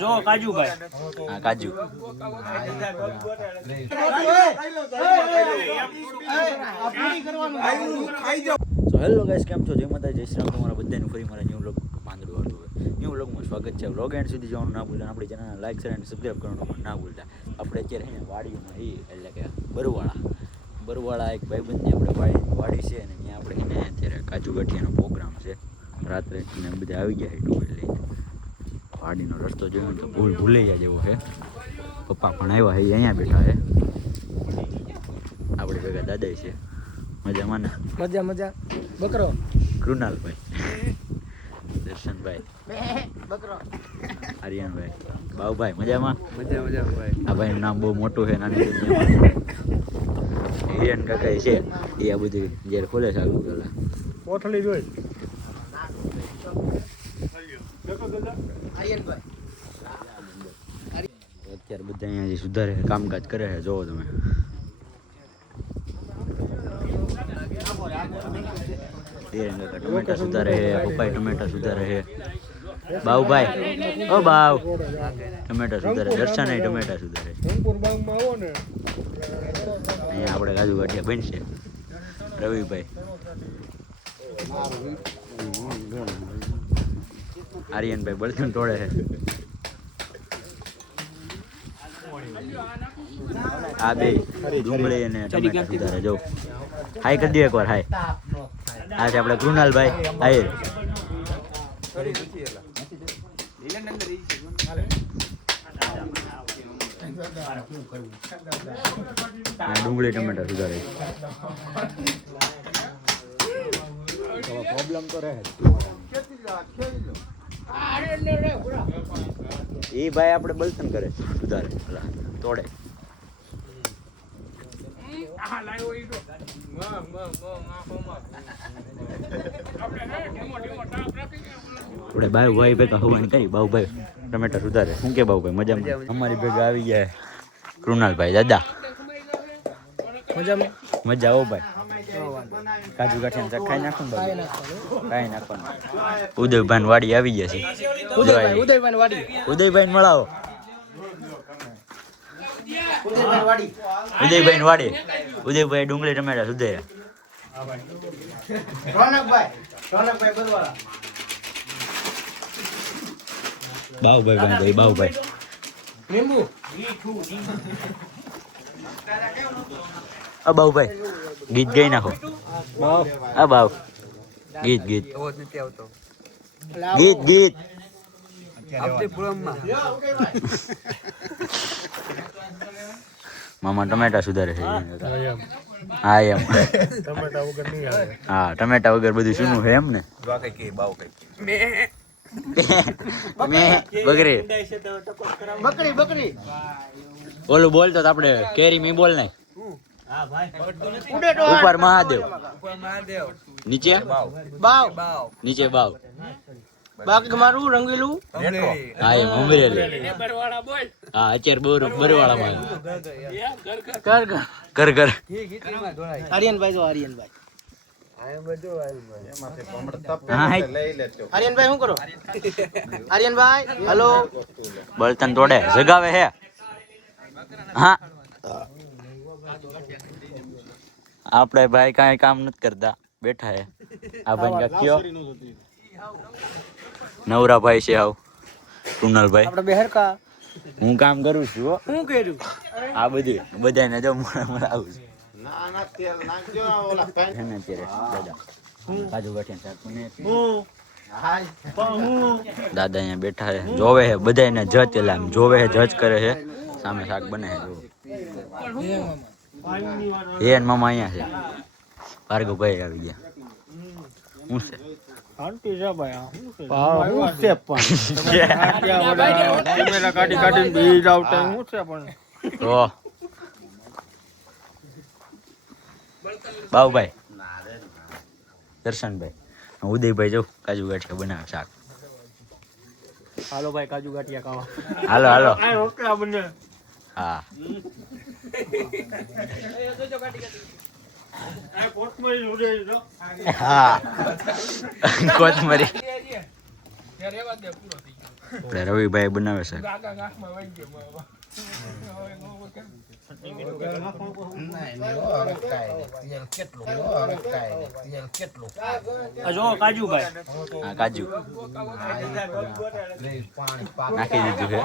જો કાજુભાઈ. હા કાજુ. So hello guys, કેમ છો? જય માતા જય શ્રી રામ. તમારા બધાનું ફરી મારા ન્યૂ વ્લોગ માંદડું વાળું ન્યૂ વ્લોગમાં સ્વાગત છે. વ્લોગ એન્ડ સુધી જવાનું ના ભૂલતા, આપણી ચેનલને લાઈક શેર અને સબસ્ક્રાઈબ કરવાનું પણ ના ભૂલતા. આપણે અત્યારે અહીંયા વાડીમાં એટલે કે બરવાળા એક ભાઈબંધની આપણે વાડી છે અને ત્યાં આપણે એને અત્યારે કાજુ ગાંઠિયાનો પ્રોગ્રામ છે રાત્રે, અને બધા આવી ગયા છે ટોળે લઈને. વાડીનો રસ્તો જોયો તો ભૂલૈયા જેવો છે. પપ્પા પણ આવ્યા છે, અહીંયા બેઠા છે. આપણી ભેગા દાદા છે. મજામાં ને? મજા બકરો કૃણાલભાઈ, દર્શનભાઈ, બકરો, આર્યનભાઈ, બાબુભાઈ મજામાં? મજા ભાઈ. આ ભાઈનું નામ બહુ મોટું છે નાની દુનિયામાં. હિરેન કાકા છે એ આ બધું જ્યારે ખોલે છે આગળ પેલા કોથળી જોઈ. અત્યારે બધા અહીંયા સુધારે કામકાજ કરે છે, જોવો તમે. ટમેટા સુધારે છે, પપ્પાઈ ટમેટા સુધારે છે. બાઉભાઈ, ઓ બાવ, ટમેટા સુધારે. દર્શન ટમેટા સુધારે. અહીંયા આપણે કાજુ ગાંઠિયા બનશે. રવિભાઈ, આર્યનભાઈ બળતણ તોડે છે. આ બે ડુંગળી અને ટમેટા સુધારે. જો હાય કરી દો એકવાર. હાય. આ છે આપણે કૃણાલભાઈ. હાય. ડુંગળી ટમેટા સુધારે. પ્રોબ્લેમ તો રહે એ ભાઈ આપણે બળતણ કરે સુધારે તોડે. આપણે બાબુભાઈ ભેગા હવાની કરી. બાબુભાઈ ટમેટા સુધારે. શું કે બાબુભાઈ મજામાં? અમારી ભેગા આવી ગયા કૃણાલભાઈ દાદા. મજા આવો ભાઈ. કાજુ ગાંઠિયાનું શાક ખાઈ નાખો ને કાંઈ નાખવાનું. ઉદયભાઈ વાડી આવી ગયા છે. ઉદયભાઈ મળાવો. ઉદયભાઈ વાડી. ઉદયભાઈ ડુંગળી ટમેટા સુધાર્યા. બાઉભાઈ બાઉભાઈ બાઉભાઈ ગીત ગાઈ નાખો. આ બાવ ગીત ગીત ગીત ગીત મામા ટમેટા સુધારે છે. હા એમ. હા ટમેટા વગર બધું શું છે એમ ને. બકરી ઓલું બોલતો આપણે કેરી મી બોલ ને. ઉપર મહાદેવ, નીચે બાવ, નીચે બાવ. બાકી મારું રંગીલું. હા એમ ઉમરેલી. હા અત્યારે બરવાળામાં કર કર. આર્યનભાઈ જો આર્યનભાઈ. આર્યનભાઈ શું કરો? આર્યનભાઈ હલો. બળતણ તોડે જગાવે હે. હા આપણે ભાઈ કાંઈ કામ નથી કરતા, બેઠા હે. આ ભાઈ કયો નવરા ભાઈ છે. આવ કૃણાલભાઈ આપણે બેહરકા. હું કામ કરું છું. શું કર્યું? આ બધું બધાને જો મળાવું છું. દાદા અહીંયા બેઠા છે, જોવે છે બધાને જજ. એટલે આમ જોવે છે, જજ કરે છે. સામે શાક બને છે. એ મામા અહીંયા છે. ભાર્ગવભાઈ આવી ગયા. શું છે? બાબુભાઈ, દર્શનભાઈ, ઉદયભાઈ જો કાજુ ગાંઠિયા બનાવે શાક. હાલો ભાઈ કાજુ ગાંઠિયા ખાવા. હાલો હાલો. હા હા કોથમરી. આપણે રવિભાઈ બનાવે છે આ જો કાજુભાઈ હા કાજુ નાખી દીધું છે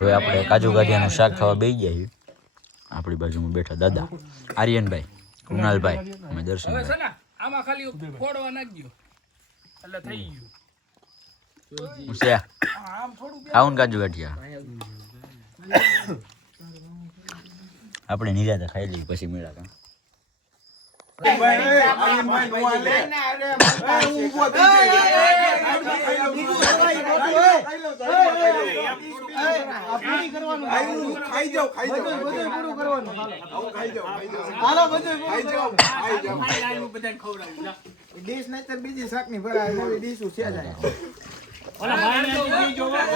હવે આપણે કાજુ ગાંઠિયાનું શાક ખાવા બેસી ગયા છીએ આપણી બાજુમાં બેઠા દાદા આર્યનભાઈ કૃણાલભાઈ અમે દર્શનભાઈ આમાં ખાલી ફોડવા નાખજો એટલે થઈ ગયું હું છે આમ થોડું ખાવું ને કાજુ ગાંઠિયા આપણે નિરાતે ખાઈ લઈએ પછી મેળા કાં બીજી શાક ની ભરાય ડીશ છે જાય ઓલા ભાઈને જોવા